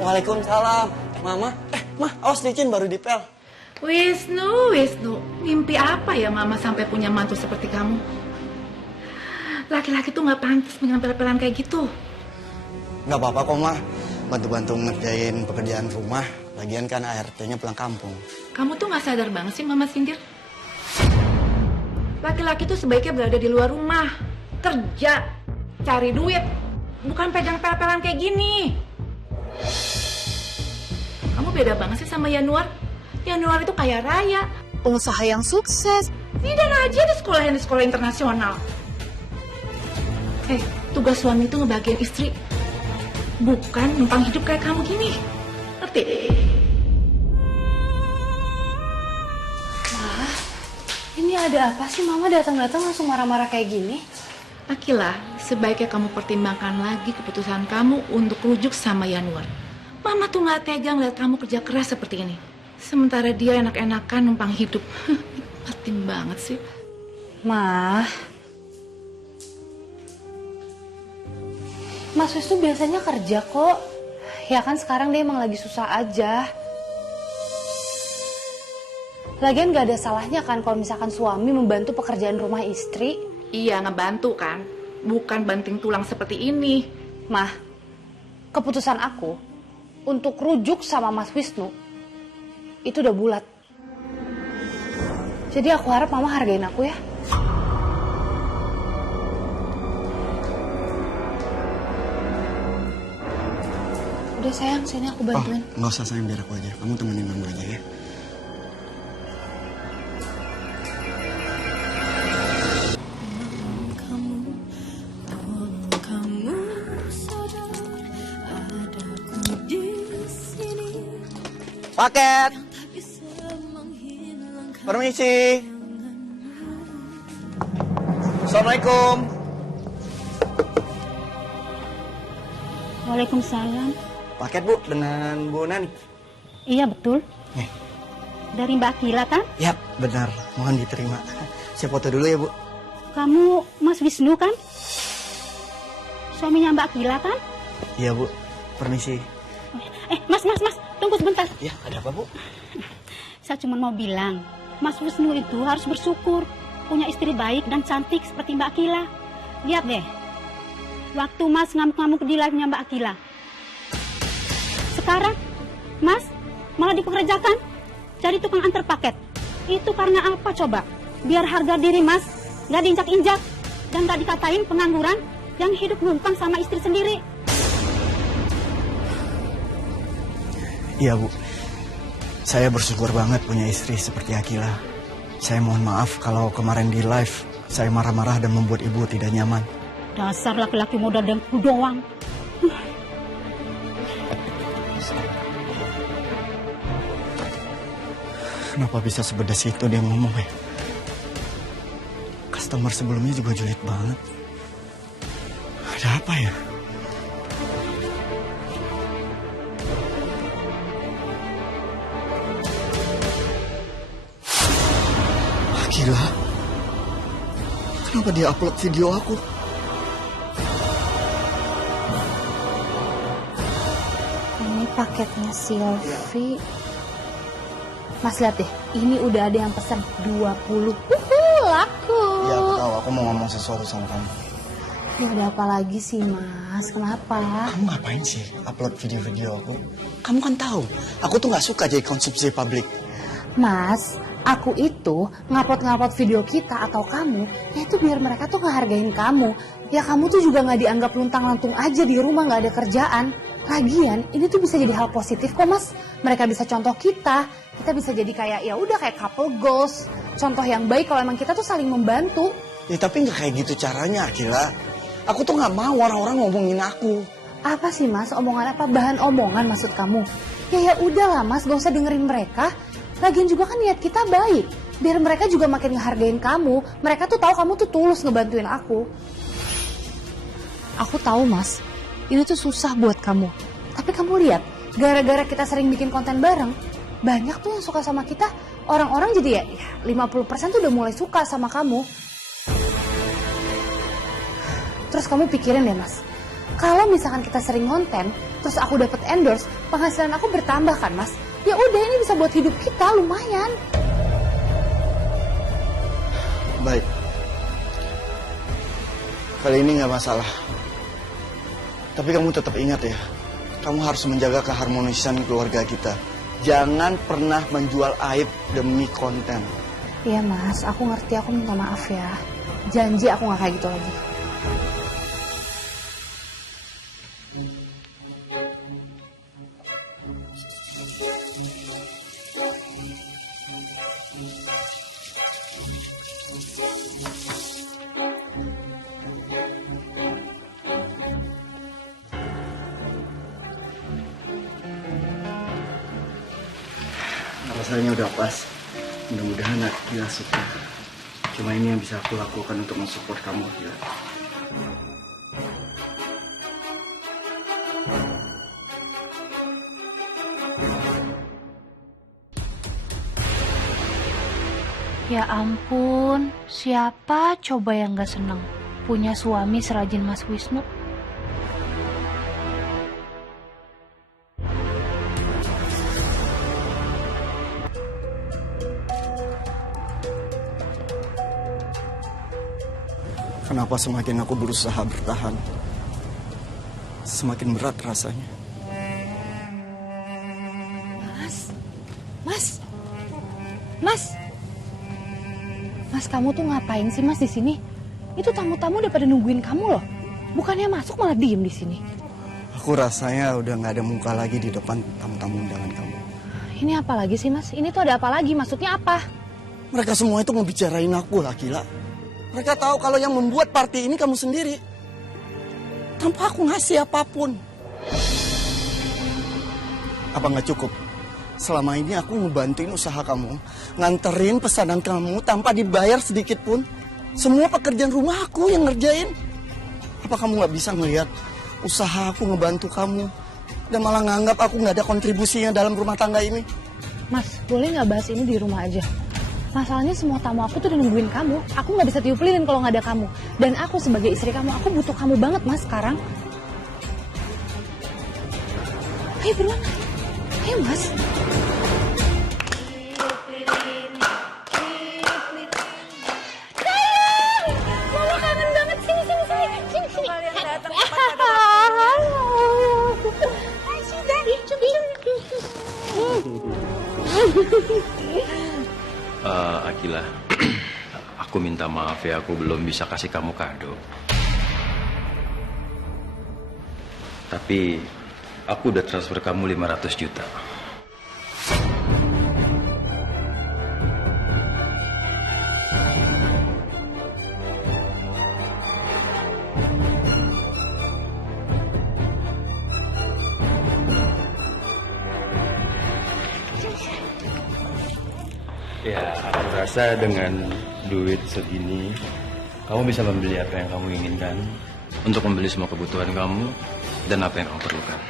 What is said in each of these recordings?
Waalaikumsalam. Mama, Mah, awas licin baru dipel. Wisnu, mimpi apa ya mama sampai punya mantu seperti kamu? Laki-laki tuh nggak pantas punya pel-pelan kayak gitu. Nggak apa-apa kok, Mah. Bantu-bantu ngerjain pekerjaan rumah. Lagian kan ART-nya pulang kampung. Kamu tuh nggak sadar banget sih mama sindir. Laki-laki tuh sebaiknya berada di luar rumah, kerja, cari duit, bukan pegang pel-pelan kayak gini. Kamu beda banget sih sama Yanuar. Yanuar itu kaya raya, pengusaha yang sukses. tidak aja di sekolah internasional. Tugas suami itu ngebahagiain istri, bukan numpang hidup kayak kamu gini. Ngerti? Ini ada apa sih mama datang-datang langsung marah-marah kayak gini? Akila, sebaiknya kamu pertimbangkan lagi keputusan kamu untuk rujuk sama Yanuar. Mama tuh gak tega ngeliat kamu kerja keras seperti ini. Sementara dia enak-enakan numpang hidup. Penting banget sih. Mas Wisnu biasanya kerja kok. Ya kan sekarang dia emang lagi susah aja. Lagian gak ada salahnya kan kalau misalkan suami membantu pekerjaan rumah istri. Iya, ngebantu kan. Bukan banting tulang seperti ini. Mah, keputusan aku untuk rujuk sama Mas Wisnu itu udah bulat. Jadi aku harap mama hargain aku ya. Udah sayang, sini aku bantuin. Nggak usah sayang, biar aku aja. Kamu temenin mama aja ya. Paket. Permisi. Assalamualaikum. Waalaikumsalam. Paket, Bu, dengan Bu Nani. Iya betul. Dari Mbak Akila kan? Yap, benar. Mohon diterima. Saya foto dulu ya, Bu. Kamu Mas Wisnu kan? Suaminya Mbak Akila kan? Iya, Bu. Permisi. Mas, tunggu sebentar. Ya, ada apa, Bu? Saya cuma mau bilang, Mas Wisnu itu harus bersyukur punya istri baik dan cantik seperti Mbak Akila. Lihat deh, waktu Mas ngamuk-ngamuk di live-nya Mbak Akila. Sekarang, Mas malah dipekerjakan jadi tukang antar paket. Itu karena apa coba? Biar harga diri Mas gak diinjak-injak dan gak dikatain pengangguran yang hidup numpang sama istri sendiri. Iya, Bu. Saya bersyukur banget punya istri seperti Akila. Saya mohon maaf kalau kemarin di live saya marah-marah dan membuat Ibu tidak nyaman. Dasar laki-laki modal dengku doang. Kenapa bisa sepedas itu dia ngomong ya? Customer sebelumnya juga julid banget. Ada apa ya? Gila, kenapa dia upload video aku? Ini paketnya Silvi. Mas lihat deh, ini udah ada yang pesan 20. Laku. Ya, aku tahu. Aku mau ngomong sesuatu sama kamu. Ya ada apa lagi sih Mas? Kenapa? Kamu ngapain sih upload video-video aku? Kamu kan tahu, aku tuh nggak suka jadi konsumsi publik. Mas, aku itu ngupload video kita atau kamu, ya itu biar mereka tuh ngehargain kamu. Ya kamu tuh juga nggak dianggap luntang-lantung aja di rumah, nggak ada kerjaan. Lagian, ini tuh bisa jadi hal positif kok Mas. Mereka bisa contoh kita bisa jadi kayak ya udah kayak couple goals. Contoh yang baik kalau emang kita tuh saling membantu. Ya tapi nggak kayak gitu caranya, Akila. Aku tuh nggak mau orang-orang ngomongin aku. Apa sih Mas? Omongan apa? Bahan omongan maksud kamu? Ya udahlah Mas, gak usah dengerin mereka. Lagian juga kan niat kita baik. Biar mereka juga makin ngehargain kamu. Mereka tuh tahu kamu tuh tulus ngebantuin aku. Aku tahu Mas, ini tuh susah buat kamu. Tapi kamu lihat, gara-gara kita sering bikin konten bareng, banyak tuh yang suka sama kita. Orang-orang jadi ya 50% tuh udah mulai suka sama kamu. Terus kamu pikirin deh Mas, Kalau misalkan kita sering konten, terus aku dapat endorse, penghasilan aku bertambah kan Mas? Ya udah, ini bisa buat hidup kita lumayan. Baik. Kali ini nggak masalah. Tapi kamu tetap ingat ya, kamu harus menjaga keharmonisan keluarga kita. Jangan pernah menjual aib demi konten. Iya Mas, aku ngerti, aku minta maaf ya. Janji aku nggak kayak gitu lagi. Rasanya udah pas. Mudah-mudahan Akila suka. Cuma ini yang bisa aku lakukan untuk mensupport kamu, Akila. Ya ampun, siapa coba yang gak seneng punya suami serajin Mas Wisnu? Kenapa semakin aku berusaha bertahan, semakin berat rasanya. Mas, kamu tuh ngapain sih Mas di sini? Itu tamu-tamu udah pada nungguin kamu loh. Bukannya masuk malah diem di sini. Aku rasanya udah nggak ada muka lagi di depan tamu-tamu undangan kamu. Ini apa lagi sih Mas? Ini tuh ada apa lagi? Maksudnya apa? Mereka semua itu ngebicarain aku, Akila. Mereka tahu kalau yang membuat party ini kamu sendiri. Tanpa aku ngasih apapun. Apa nggak cukup? Selama ini aku ngebantuin usaha kamu. Nganterin pesanan kamu tanpa dibayar sedikit pun. Semua pekerjaan rumah aku yang ngerjain. Apa kamu nggak bisa ngelihat usaha aku ngebantu kamu? Dan malah nganggap aku nggak ada kontribusinya dalam rumah tangga ini? Mas, boleh nggak bahas ini di rumah aja? Masalahnya semua tamu aku tuh udah nungguin kamu. Aku nggak bisa tiup lilin kalau nggak ada kamu. Dan aku sebagai istri kamu, aku butuh kamu banget Mas sekarang. Ayo buruan. Ayo Mas. Mama kangen banget. Sini. Kalian datang pada Akila, aku minta maaf ya, aku belum bisa kasih kamu kado. Tapi aku udah transfer kamu 500 juta. Ya, aku rasa dengan duit segini, kamu bisa membeli apa yang kamu inginkan, untuk membeli semua kebutuhan kamu dan apa yang kamu perlukan.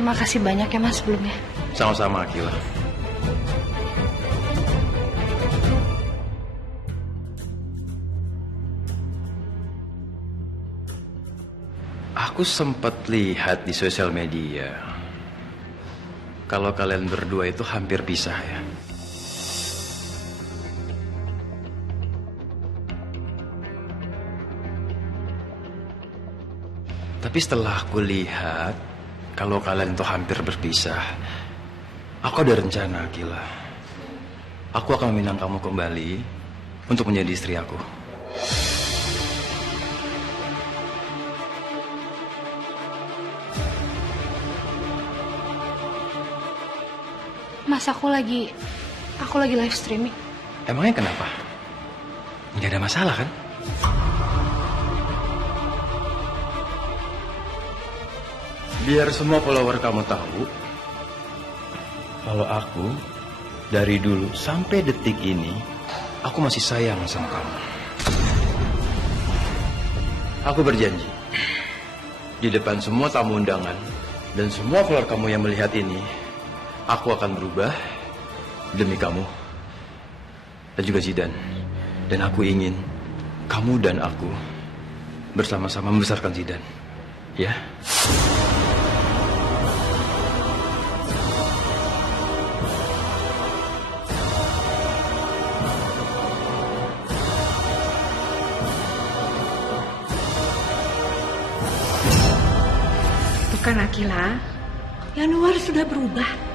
Makasih banyak ya Mas sebelumnya. Sama-sama, Akila. Aku sempat lihat di sosial media kalau kalian berdua itu hampir pisah ya. Tapi setelah aku lihat kalau kalian itu hampir berpisah, aku ada rencana, Akila. Aku akan meminang kamu kembali untuk menjadi istri aku. Mas, aku lagi live streaming. Emangnya kenapa? Nggak ada masalah kan? Biar semua follower kamu tahu kalau aku dari dulu sampai detik ini aku masih sayang sama kamu. Aku berjanji di depan semua tamu undangan dan semua follower kamu yang melihat ini, aku akan berubah demi kamu dan juga Zidan. Dan aku ingin kamu dan aku bersama-sama membesarkan Zidan. Ya? Bukan Akila, Yanuar sudah berubah.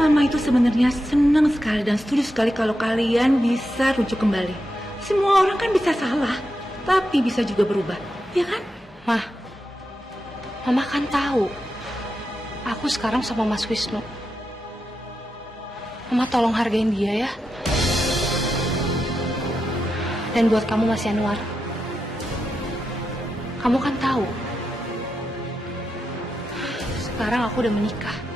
Mama itu sebenarnya senang sekali dan setuju sekali kalau kalian bisa rujuk kembali. Semua orang kan bisa salah, tapi bisa juga berubah, ya kan? Mah, Mama kan tahu aku sekarang sama Mas Wisnu. Mama tolong hargain dia ya. Dan buat kamu Mas Yanuar, kamu kan tahu sekarang aku udah menikah.